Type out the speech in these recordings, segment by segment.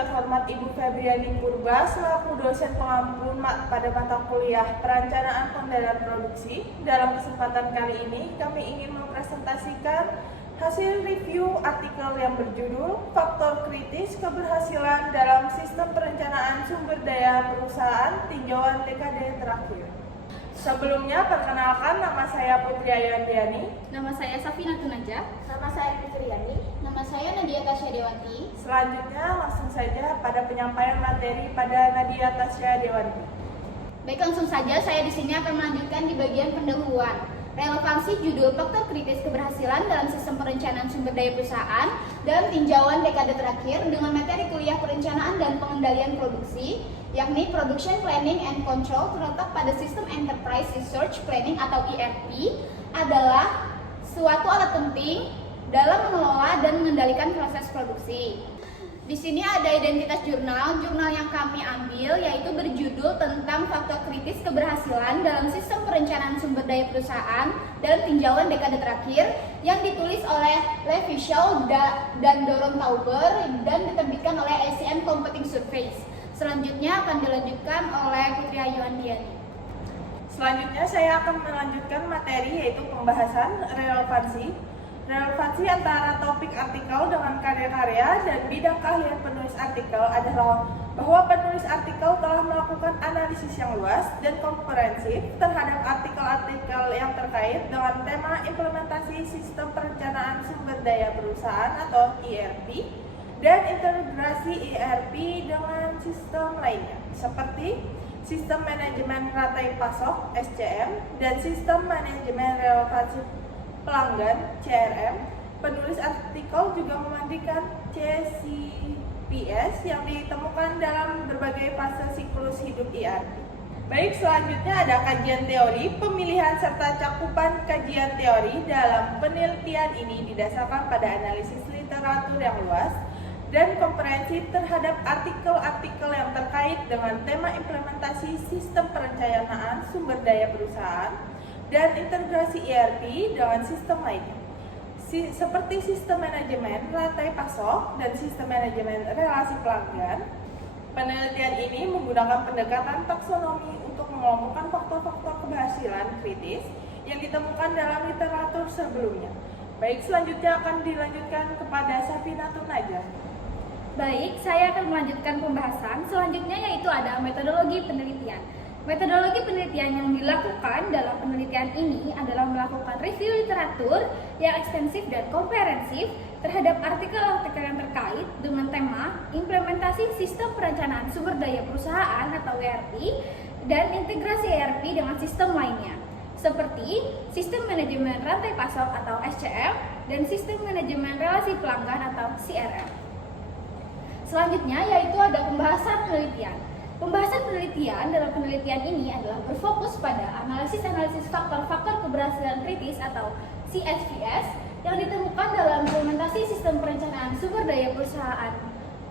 terhormat Ibu Febriani Purba selaku dosen pengampu pada mata kuliah Perencanaan Pengendalian Produksi. Dalam kesempatan kali ini kami ingin mempresentasikan hasil review artikel yang berjudul Faktor Kritis Keberhasilan dalam Sistem Perencanaan Sumber Daya Perusahaan Tinjauan Dekade Terakhir. Sebelumnya, perkenalkan, nama saya Putri Ayandiani. Nama saya Safina Tunaja. Nama saya Putri Yani. Nama saya Nadia Tasya Dewanti. Selanjutnya, langsung saja pada penyampaian materi pada Nadia Tasya Dewanti. Baik, langsung saja saya di sini akan melanjutkan di bagian pendahuluan. Relevansi judul faktor kritis keberhasilan dalam sistem perencanaan sumber daya perusahaan dalam tinjauan dekade terakhir dengan materi kuliah perencanaan dan pengendalian produksi, yakni Production Planning and Control terletak pada sistem Enterprise Resource Planning atau ERP adalah suatu alat penting dalam mengelola dan mengendalikan proses produksi. Di sini ada identitas jurnal yang kami ambil yaitu berjudul tentang faktor kritis keberhasilan dalam sistem perencanaan sumber daya perusahaan dalam tinjauan dekade terakhir yang ditulis oleh Levi Shaw dan Doron Tauber dan diterbitkan oleh ACM Computing Surveys. Selanjutnya akan dilanjutkan oleh Putri Ayandiani. Selanjutnya saya akan melanjutkan materi yaitu pembahasan relevansi antara topik artikel dengan karya-karya dan bidang keahlian penulis artikel adalah bahwa penulis artikel telah melakukan analisis yang luas dan komprehensif terhadap artikel-artikel yang terkait dengan tema implementasi sistem perencanaan sumber daya perusahaan atau ERP dan integrasi ERP dengan sistem lainnya seperti sistem manajemen rantai pasok (SCM) dan sistem manajemen relasi pelanggan (CRM). Penulis artikel juga memandikan CCPS yang ditemukan dalam berbagai fase siklus hidup ERP. Baik, selanjutnya ada kajian teori, pemilihan serta cakupan kajian teori dalam penelitian ini didasarkan pada analisis literatur yang luas dan komprehensif terhadap artikel-artikel yang terkait dengan tema implementasi sistem perencanaan sumber daya perusahaan dan integrasi ERP dengan sistem lainnya, seperti sistem manajemen rantai pasok dan sistem manajemen relasi pelanggan. Penelitian ini menggunakan pendekatan taksonomi untuk mengelompokkan faktor-faktor keberhasilan kritis yang ditemukan dalam literatur sebelumnya. Baik, selanjutnya akan dilanjutkan kepada Safina Tunaja. Baik, saya akan melanjutkan pembahasan. Selanjutnya yaitu ada metodologi penelitian. Metodologi penelitian yang dilakukan dalam penelitian ini adalah melakukan review literatur yang ekstensif dan komprehensif terhadap artikel-artikel yang terkait dengan tema implementasi sistem perencanaan sumber daya perusahaan atau ERP dan integrasi ERP dengan sistem lainnya seperti sistem manajemen rantai pasok atau SCM dan sistem manajemen relasi pelanggan atau CRM. Selanjutnya yaitu ada pembahasan penelitian. Pembahasan penelitian dalam penelitian ini adalah berfokus pada analisis faktor-faktor keberhasilan kritis atau CSVS yang ditemukan dalam implementasi sistem perencanaan sumber daya perusahaan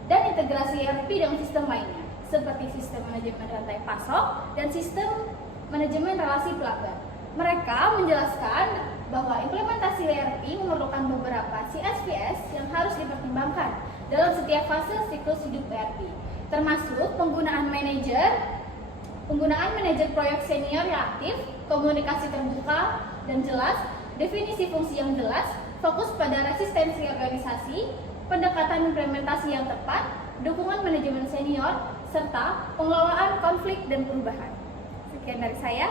dan integrasi ERP dengan sistem lainnya, seperti sistem manajemen rantai pasok dan sistem manajemen relasi pelanggan. Mereka menjelaskan bahwa implementasi ERP memerlukan beberapa CSVS yang harus dipertimbangkan dalam setiap fase siklus hidup ERP, termasuk penggunaan manajer proyek senior yang aktif, komunikasi terbuka dan jelas, definisi fungsi yang jelas, fokus pada resistensi organisasi, pendekatan implementasi yang tepat, dukungan manajemen senior, serta pengelolaan konflik dan perubahan. Sekian dari saya.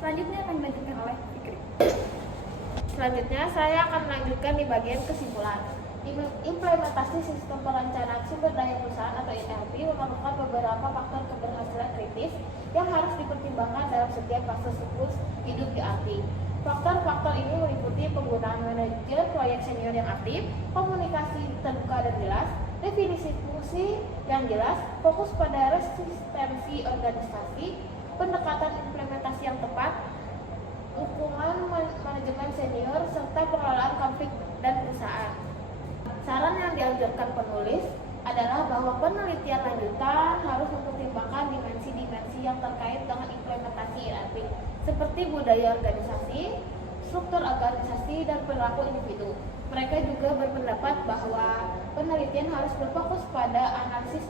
Selanjutnya akan dilanjutkan oleh Fikri. Selanjutnya saya akan melanjutkan di bagian kesimpulan. Implementasi sistem perencanaan sumber daya perusahaan atau ERP memerlukan beberapa faktor keberhasilan kritis yang harus dipertimbangkan dalam setiap fase siklus hidup ERP. Faktor-faktor ini meliputi penggunaan manajer proyek senior yang aktif, komunikasi terbuka dan jelas, definisi fungsi yang jelas, fokus pada resistensi organisasi, pendekatan implementasi yang tepat, dukungan manajemen senior, serta pengelolaan konflik dan perusahaan. Saran yang dianjurkan penulis adalah bahwa penelitian lanjutan harus mempertimbangkan dimensi-dimensi yang terkait dengan implementasi ERP, seperti budaya organisasi, struktur organisasi, dan perilaku individu. Mereka juga berpendapat bahwa penelitian kajian harus berfokus pada analisis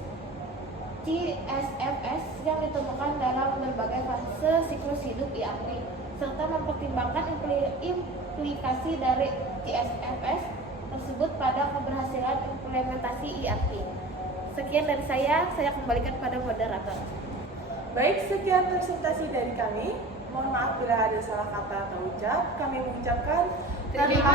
CSFS yang ditemukan dalam berbagai fase siklus hidup ERP, serta mempertimbangkan implikasi dari CSFS tersebut pada keberhasilan implementasi ERP. Sekian dari saya kembalikan pada moderator. Baik, sekian presentasi dari kami. Mohon maaf bila ada salah kata atau ucap. Kami mengucapkan terima